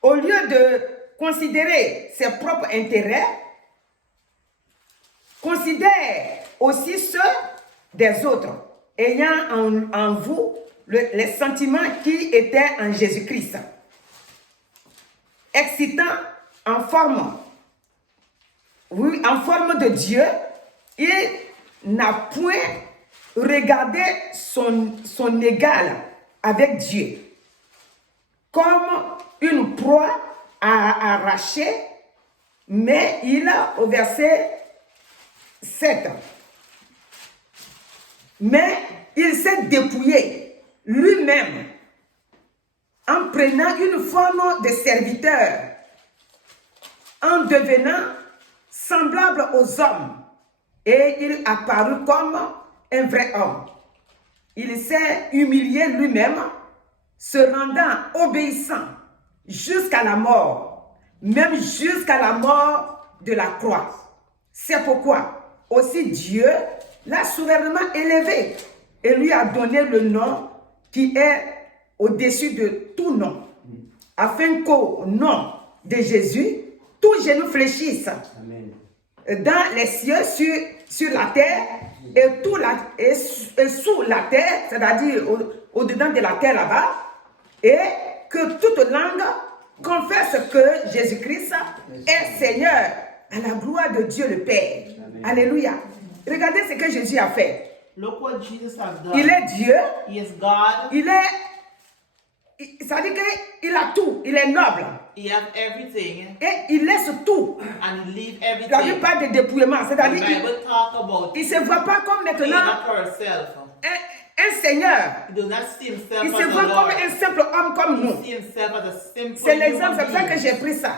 au lieu de considérer ses propres intérêts, considère aussi ceux des autres, ayant en vous les sentiments qui étaient en Jésus-Christ, excitant en forme de Dieu, il n'a point regardé son égal avec Dieu comme une proie à arracher, mais au verset 7, mais il s'est dépouillé lui-même en prenant une forme de serviteur, en devenant semblable aux hommes, et il apparut comme un vrai homme. Il s'est humilié lui-même, se rendant obéissant jusqu'à la mort, même jusqu'à la mort de la croix. C'est pourquoi aussi Dieu l'a souverainement élevé et lui a donné le nom qui est au-dessus de tout nom, afin qu'au nom de Jésus, tout genou fléchisse. Amen. Dans les cieux, sur la terre, et sous la terre, c'est-à-dire au-dedans de la terre là-bas, et que toute langue confesse que Jésus-Christ est Seigneur, à la gloire de Dieu le Père. Amen. Alléluia. Regardez ce que Jésus a fait. Look what Jesus has done. Il est Dieu. He is God. Ça veut dire qu'il a tout. Il est noble. He has everything. Et il laisse tout. And he leave La Bible everything. parle de dépouillement. C'est-à-dire The Bible talk about il ne se voit pas comme clean maintenant up herself. un Seigneur. He does not see himself Il as se a voit Lord. comme un simple homme comme He nous. sees himself as a simple C'est l'exemple, human c'est pour ça que being. j'ai pris ça.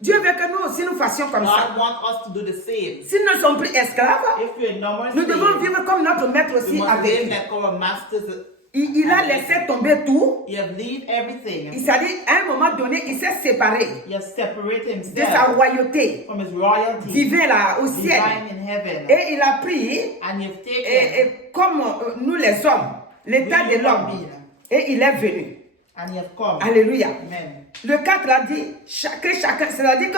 Dieu veut que nous aussi nous fassions comme ça. God wants us to do the same. Si nous ne sommes plus esclaves, If we're no more nous devons slaves, vivre comme notre maître we aussi must avec. live like our masters. Il a laissé tomber tout. He has leave everything. Il s'est dit, à un moment donné, il s'est séparé He has separated de sa himself royauté from his royalty, divine là au ciel. divine in heaven. Et il a pris, And he has taken comme nous les hommes, l'état de l'homme. Et il est venu. and he has come. Alléluia. Amen. Le 4 a dit, chacun, c'est-à-dire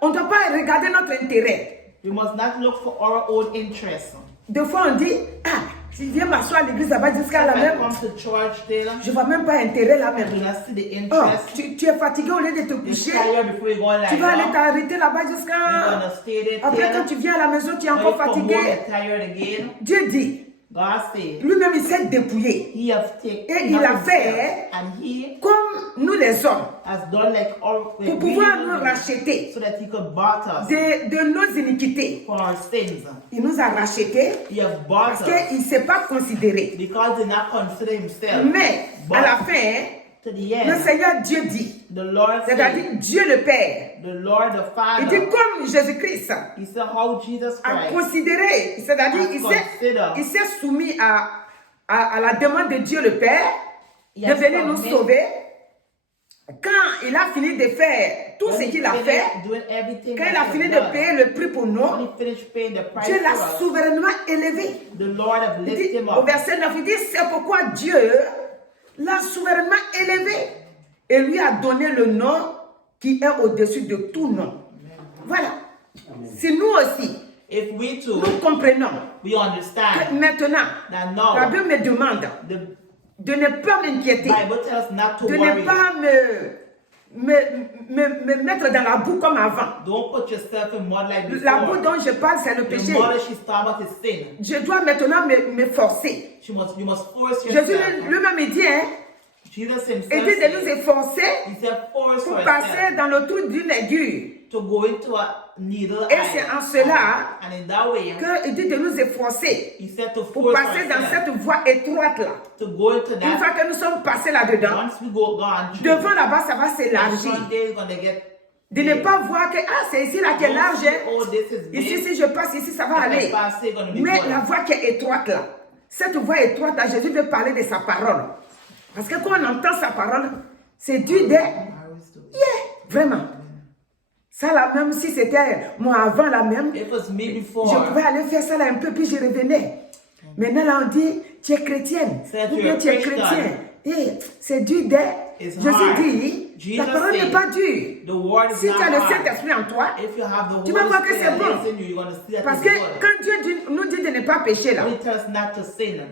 qu'on ne doit pas regarder notre intérêt. We must not look for our own interests. Des fois, on dit, ah, si je viens m'asseoir à l'église là-bas jusqu'à la If I même, come to church, Taylor, je ne vois même pas intérêt là I do même. not see the Oh, interest. tu es fatigué au lieu de te You're coucher. tired before you go and Tu lie vas aller down. t'arrêter là-bas You're jusqu'à... gonna stay there, Après, Taylor. quand tu viens à la maison, tu es When encore you come home, fatigué. you're tired again. Dieu dit, God said, lui-même, il s'est dépouillé. He has taken Et il a himself, fait and He comme nous les hommes, has done like all pour pouvoir nous racheter so that He could bought us de nos iniquités. for our sins. Il nous a rachetés He has bought parce us qu'il ne s'est pas considéré. because He did not consider Himself. Mais, But à la fin, to the le end, Seigneur Dieu dit, The Lord c'est-à-dire said, Dieu le Père. the Lord the Il dit Father. comme Jésus-Christ He said how Jesus a Christ considéré, c'est-à-dire il s'est soumis à la demande de Dieu le Père de Yes, venir nous amen. sauver. Quand il a fini de faire tout ce qu'il a fait, quand il a fini de payer le prix pour nous, when he finished paying the price Dieu for l'a us, souverainement élevé. the Lord have Il lifted dit, him au up. verset 9, il dit, c'est pourquoi Dieu l'a souverainement élevé et lui a donné le nom qui est au-dessus de tout nom. Voilà. Si nous aussi, If we too, nous comprenons we que understand maintenant, that la now Bible me demande the de ne pas m'inquiéter, Bible tells us not to de ne worry. pas me mettre dans la boue comme avant. Don't put yourself in mud like La boue before. dont je parle, c'est le The péché. mud that she's talking about is sin. Je dois maintenant me forcer. You must force Jésus yourself. lui-même il dit, hein, Jesus il himself dit de nous said, efforcer he said force pour yourself passer dans le trou d'une aiguille. to go into a needle Et eye. c'est en cela And in that way, qu'il dit de nous efforcer he said to pour force passer dans ourselves cette voie étroite-là. to go into Une fois that. que nous sommes passés là-dedans, Once we gone through, devant là-bas, ça va and s'élargir. someday it's gonna get De ne pas voir que, ah, c'est ici là qui est large. oh, this is big. Ici, si je passe ici, ça va If I aller. pass, it's gonna be Mais good. la voie qui est étroite là, cette voie étroite là, Jésus veut parler de sa parole. Parce que quand on entend sa parole, c'est du de... Vraiment. Ça là, même si c'était moi avant là même, It was me je before. pouvais aller faire ça là un peu, puis je revenais. Maintenant là, on dit, tu es chrétienne. C'est Ou bien tu es Christian. chrétien. Et c'est dur de... It's Jésus hard. dit, Jesus la parole n'est said, pas dure. The word is Si not tu as le hard. Saint-Esprit en toi, If you have the tu vas Holy voir que Spirit c'est bon. lives in you, you're gonna see that Parce it's que good. quand Dieu nous dit de ne pas pécher là, When he tells us not to sin,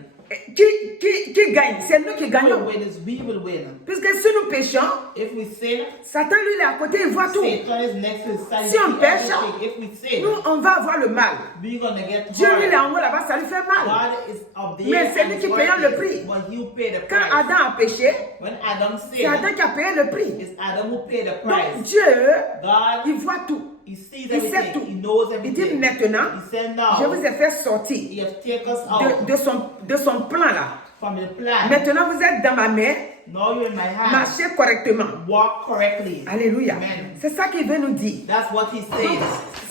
qui gagne? C'est nous qui who will gagnons. win is we will win. Puisque si nous péchons, If we sin, Satan lui il est à côté, il voit tout. Satan is next to his side. Si on He pêche, sees everything. If we sin, nous on va avoir le mal. we're gonna get Dieu lui il est hurt. en haut là-bas, ça lui fait mal. God is up there. Mais c'est and lui is qui paye working, le prix. But you pay the Quand price. Adam a péché, When Adam c'est sinned, Adam qui a payé le prix. it's Adam who paid the Donc price. Dieu, God, il voit tout. he sees Il sait everything. tout. He knows Il dit everything. maintenant, He said je vous now, ai fait sortir he has taken us out de son plan là. from the plan. Maintenant vous êtes dans ma main, Now you're in my hand. marchez correctement. Walk correctly. Alléluia. Amen. C'est ça qu'il veut nous dire. That's what he's saying.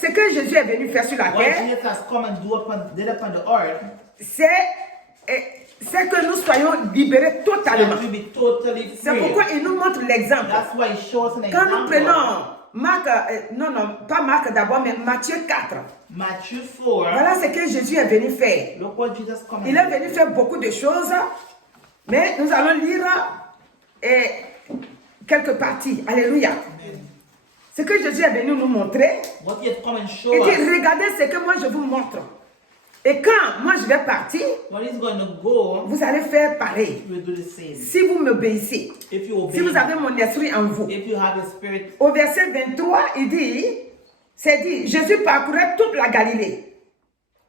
Ce que Jésus est venu faire sur la What terre, Jesus has come and did upon the earth, c'est que nous soyons libérés totalement. that we be totally C'est free. pourquoi il nous montre l'exemple. That's why he shows an Quand nous example. prenons Marc, pas Marc d'abord, mais Matthieu 4. Matthew 4. Voilà ce que Jésus est venu faire. Look what Jesus come Il est venu faire beaucoup de choses, mais nous allons lire quelques parties. Alléluia. Ce que Jésus est venu nous montrer, What he has come and show il dit, us. regardez ce que moi je vous montre. Et quand moi je vais partir, When he's going to go, vous allez faire pareil. he will do the same. Si vous m'obéissez, If you si obey, vous avez mon esprit en vous. if you have the Spirit, Au verset 23, il dit, c'est dit, Jésus parcourait toute la Galilée.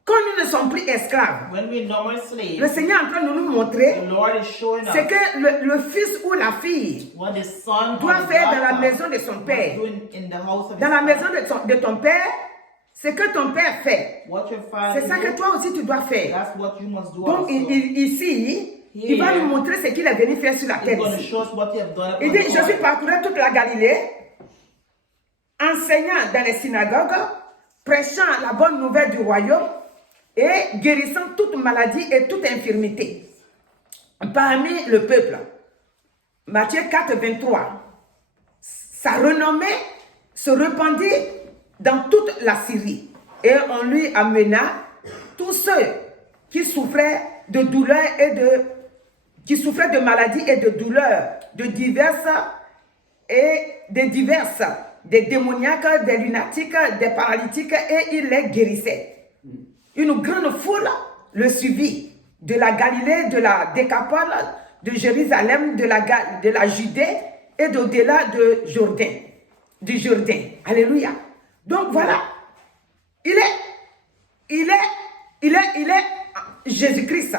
Quand nous ne sommes plus esclaves, when we're no more le slaves, Seigneur est en train de nous montrer the Lord is showing c'est us que le fils ou la fille what the son doit or the faire dans la daughter maison de son was père. doing in the house of Dans his la maison father. de ton père, ce que ton père fait, What your father c'est ça que did, toi aussi tu dois faire. that's what you must do Donc also. ici, il va nous montrer ce qu'il est venu faire sur la He's terre. going to ici. show us what you have done upon Il dit, the Jésus earth. parcourait toute la Galilée, enseignant dans les synagogues, prêchant la bonne nouvelle du royaume et guérissant toute maladie et toute infirmité parmi le peuple. Matthieu 4, 23. Sa renommée se répandit dans toute la Syrie et on lui amena tous ceux qui souffraient de douleurs qui souffraient de maladies et de douleurs, des démoniaques, des lunatiques, des paralytiques, et il les guérissait. Une grande foule le suivit de la Galilée, de la Décapole, de Jérusalem, de la Judée et d'au-delà du Jourdain. Alléluia. Donc voilà, il est Jésus-Christ.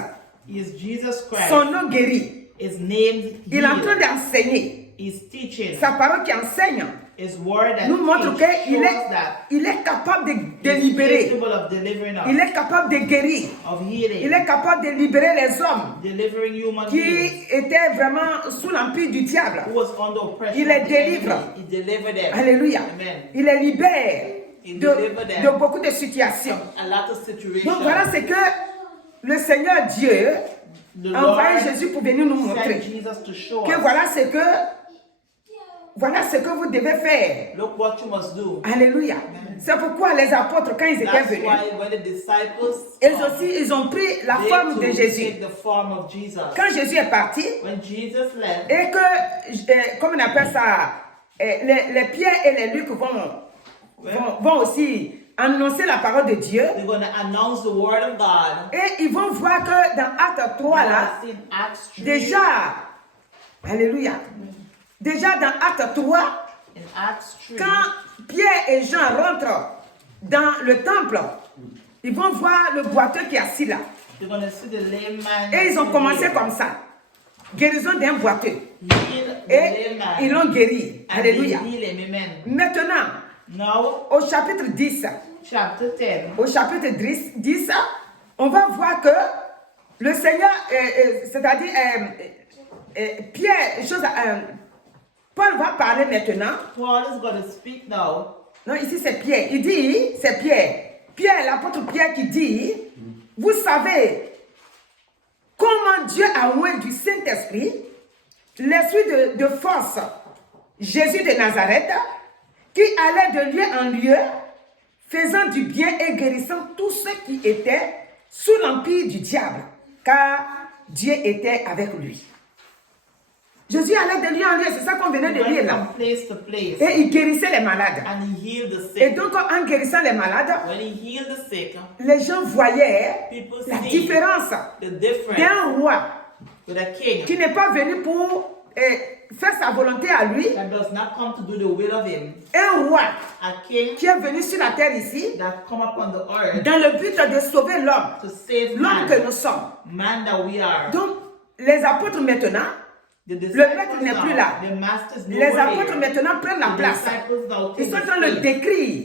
He is Jesus Christ. Son nom guérit. His name Il est en train healed. d'enseigner. He's teaching. sa parole qui enseigne, His word that nous montre qu'il shows est, that il est capable de he's libérer, capable of delivering us, il est capable de guérir, of il healing, est capable de libérer les hommes delivering human qui beings étaient vraiment sous l'empire du diable. who was under oppression. Il les of the délivre. enemy. He delivered them. Alléluia. Amen. Il les libère Il deliver them. de beaucoup de situations. A lot of situations. Donc voilà ce que le Seigneur Dieu The a envoyé Lord Jésus pour venir nous sent montrer Jesus to show que us. voilà ce que vous devez faire. Look what you must do. Alléluia. C'est pourquoi les apôtres, quand ils étaient That's venus, why when the disciples eux aussi, ils ont pris la they forme too de Jésus. take the form of Jesus. Quand Jésus est parti, When Jesus left, et que, comme on appelle ça, les Pierre et les Luc vont aussi annoncer la parole de Dieu. they're going to announce the word of God. Et ils vont voir que dans Actes 3, là, That's in Acts 3. déjà, alléluia, déjà dans Actes 3, In Acts 3, quand Pierre et Jean rentrent dans le temple, ils vont voir le boiteux qui est assis là. they're going to see the lame man. Et ils ont commencé comme ça. Guérison d'un boiteux. Heal the Et lame man. ils l'ont guéri. And Alléluia. they heal him. Amen. Maintenant, Now, au chapitre 10, chapter 10. au chapitre 10, on va voir que le Seigneur, c'est-à-dire Pierre, Paul va parler maintenant. Paul is going to speak now. Non, ici c'est Pierre. Il dit, c'est Pierre. Pierre, l'apôtre Pierre qui dit, vous savez comment Dieu a oint du Saint-Esprit l'esprit de force, Jésus de Nazareth, qui allait de lieu en lieu, faisant du bien et guérissant tous ceux qui étaient sous l'empire du diable, car Dieu était avec lui. Jésus allait de lieu en lieu, c'est ça qu'on venait de lire là. From place to place. Et il guérissait les malades. And he healed the Et sick. donc, en guérissant les malades, When he healed the sick, les gens voyaient people la see différence the difference d'un roi with a king qui n'est pas venu pour faire sa volonté à lui, that does not come to do the will of him. un roi A king qui est venu sur la terre ici that come upon the earth dans le but de sauver l'homme, to save l'homme que man, nous sommes. man that we are. Donc, les apôtres maintenant, The maître n'est plus là. The masters les nowhere apôtres here. maintenant prennent la The place. disciples now Ils take sont en the train de place. décrire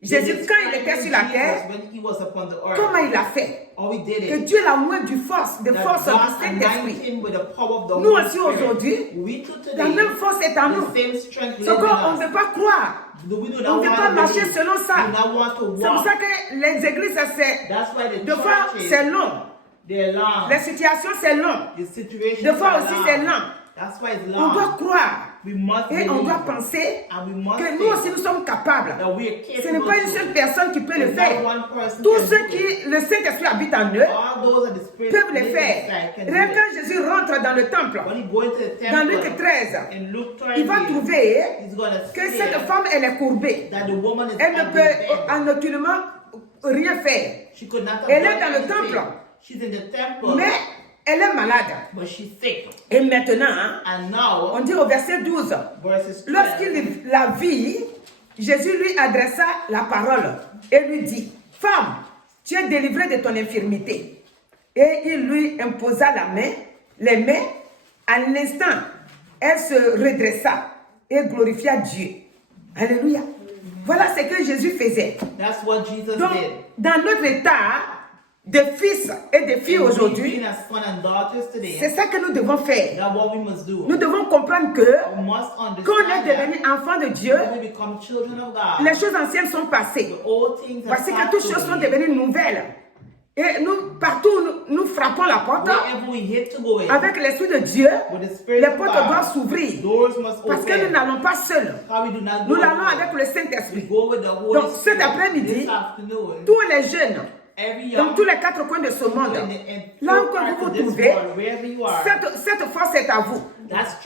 They Jésus quand il describe était sur la Jesus terre, when he was upon the earth. comment il a fait. How he did Que it. Dieu l'a oint de force That du God anointed Saint-Esprit. him with the power of the Nous Holy aussi Spirit. aujourd'hui, We too la today, même force est en nous. the same strength Ce lives qu'on in ne us. veut pas croire. We do On not ne veut want pas to marcher believe. selon ça. We do not want to C'est pour walk. ça que les églises, c'est That's why the de fois churches, c'est long. they're long. Les situations c'est long. The situations Des fois are aussi long. c'est lent. That's why it's On doit long. croire We must et on believe. doit penser And we must que nous aussi nous sommes capables. that we are Ce n'est capable pas une to. seule personne qui peut le There's faire. not one person Tous can ceux do it. qui le Saint-Esprit habite en eux All those that the Spirit peuvent le lives faire. inside can Rien do it. quand Jésus rentre dans le temple, When he go into the dans temple, Luc 13, in Luke 13, il va trouver he's gonna que see cette femme elle est courbée. that the woman is Elle ne at the peut bed. inutilement rien faire. She could not have Elle est done dans le anything. temple. She's in the temple, Mais elle est malade. but she's sick. Et maintenant, hein, And now, on dit au verset 12, verses 12, lorsqu'il la vit, Jésus lui adressa la parole et lui dit, femme, tu es délivrée de ton infirmité. Et il lui imposa les mains. À l'instant, elle se redressa et glorifia Dieu. Alléluia. Voilà ce que Jésus faisait. that's what Jesus Donc, did. dans notre état de fils et de filles And we aujourd'hui, being as sons and daughters today, c'est ça que nous devons faire. that's what we must do. Nous devons comprendre que We must understand quand on est that devenu enfant de Dieu, when we become children of God, les choses anciennes sont passées. the old things have Voici que passed toutes choses sont away. devenues nouvelles. Et nous, partout, nous frappons la porte. Wherever we hit to go in, Avec l'Esprit de Dieu, with the Spirit les of portes God, doivent s'ouvrir. doors must Parce que nous open. n'allons pas seuls. How we do not Nous go allons alone. avec le We Saint-Esprit. go with the Holy Donc, cet Spirit. après-midi, This afternoon, tous les jeunes, every dans young tous les quatre coins de ce monde, là où que vous vous trouvez, cette force est à vous.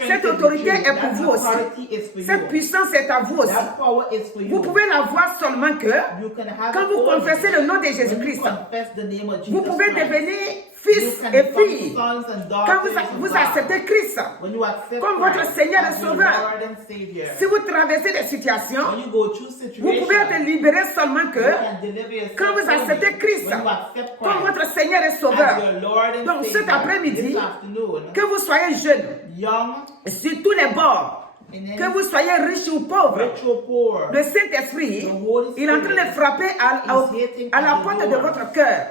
Cette autorité est pour vous aussi. Cette puissance est à vous aussi. That power is for you. Vous pouvez la voir seulement que You can have quand it vous all. confessez le nom de When you Jésus-Christ, confess the name of vous Jesus pouvez Christ, devenir fils can et become filles, sons and quand daughters of vous God. acceptez Christ When you accept comme votre Christ Seigneur et as your Sauveur, Lord and Savior, si vous traversez des situations, when you go through vous pouvez être situations, libéré seulement que you can deliver yourself quand vous only acceptez Christ when you accept comme Christ votre Seigneur et as Sauveur. your Lord and Donc cet Savior. après-midi, This afternoon, que vous soyez jeune, young, sur tous les bords, and que vous soyez riche ou pauvre, rich or poor, le Saint-Esprit, The Holy il est en train de Spirit frapper à la at the porte de door. votre cœur.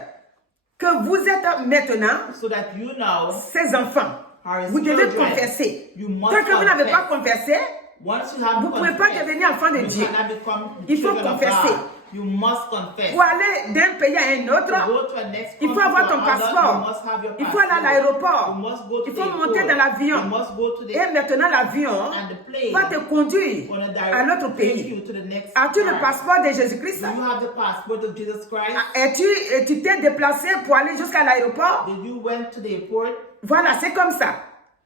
Que vous êtes maintenant so that you know ses enfants. are Vous devez children. confesser. You must Tant que vous n'avez pas confess. confessé, Once you have vous ne pouvez pas confessed, devenir enfant de you Dieu. cannot become the Il faut children of confesser. God. You must confess. pour aller d'un pays à un To autre, go to a next il faut country avoir to ton another, passeport. you must have your Il faut aller à passport. l'aéroport. You must go to Il the faut monter airport. dans l'avion. You must go to the Et maintenant, l'avion and the plane va te conduire on a à l'autre direct take pays. you to the next As-tu le part. passeport de Jésus-Christ? Do you have the passport of Jesus Christ? Tu t'es déplacé pour aller jusqu'à l'aéroport? Did you went to the airport? Voilà, c'est comme ça.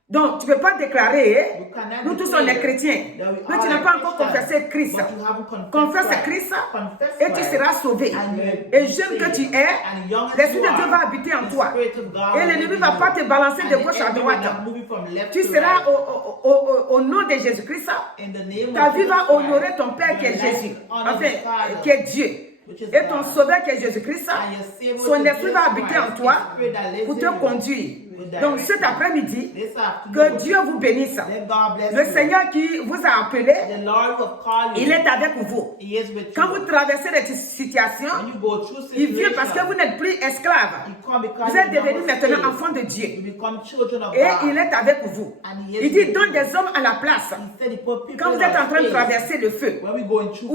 Donc, tu ne peux pas déclarer, You cannot nous tous sommes des declare chrétiens, that we mais are tu n'as pas encore Christians, confessé Christ. but you haven't confessed Confesse Christ. Christ Confess et tu Christ. seras sauvé. And Et jeune que tu es, and young as l'Esprit you de Dieu are, va habiter en the toi. Spirit of God Et will l'ennemi ne live va in pas you. te balancer And de the gauche à enemy droite. will not move you from left Tu to seras right. au nom de Jésus-Christ. In the name Ta of vie Jesus va honorer Christ, ton Père qui est your life Jésus, will honor enfin, the Father, qui est Dieu. which is Et ton God. Sauveur qui est Jésus-Christ, And your Savior, son which is esprit va Jesus habiter en Christ, toi the Spirit that lives pour in te you, conduire. will Donc direct cet you. après-midi, This afternoon, que Dieu vous bénisse. let God bless Le you. Seigneur qui vous a appelé, The Lord will call you. il est avec vous. He is with Quand you. vous traversez des situations, When you go through il vient parce que situations, vous n'êtes plus esclave. you come because Vous êtes you're devenus not maintenant saved. enfants de You Dieu. become children of Et God. il est avec vous. And he is Il dit, with donne you. des hommes à la place. He said he put people Quand vous in êtes en our train de place. traverser le feu, When we going through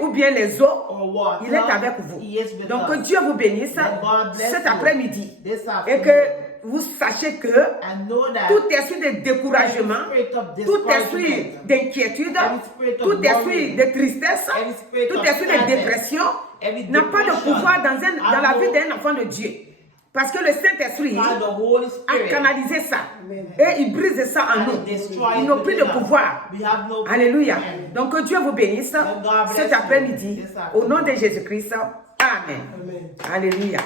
ou bien les eaux, or water, il est avec vous. he is with Donc que us. Dieu vous bénisse Let God bless cet you après-midi. this Et afternoon. que vous sachiez que And know that tout esprit de découragement, every spirit of tout esprit discouragement, d'inquiétude, every spirit of tout esprit worry, de tristesse, every spirit tout of esprit de sadness, dépression every n'a pas de depression, pouvoir dans la has vie no- d'un enfant de Dieu. Parce que le Saint-Esprit God, the Holy a Spirit, canalisé ça. Et il brise ça en and nous. destroy Ils it n'ont plus de within us. pouvoir. We have no Alléluia. power. Donc que Dieu vous bénisse God bless cet you. après-midi. Yes, sir. Au nom de Jésus-Christ. Amen. Alléluia.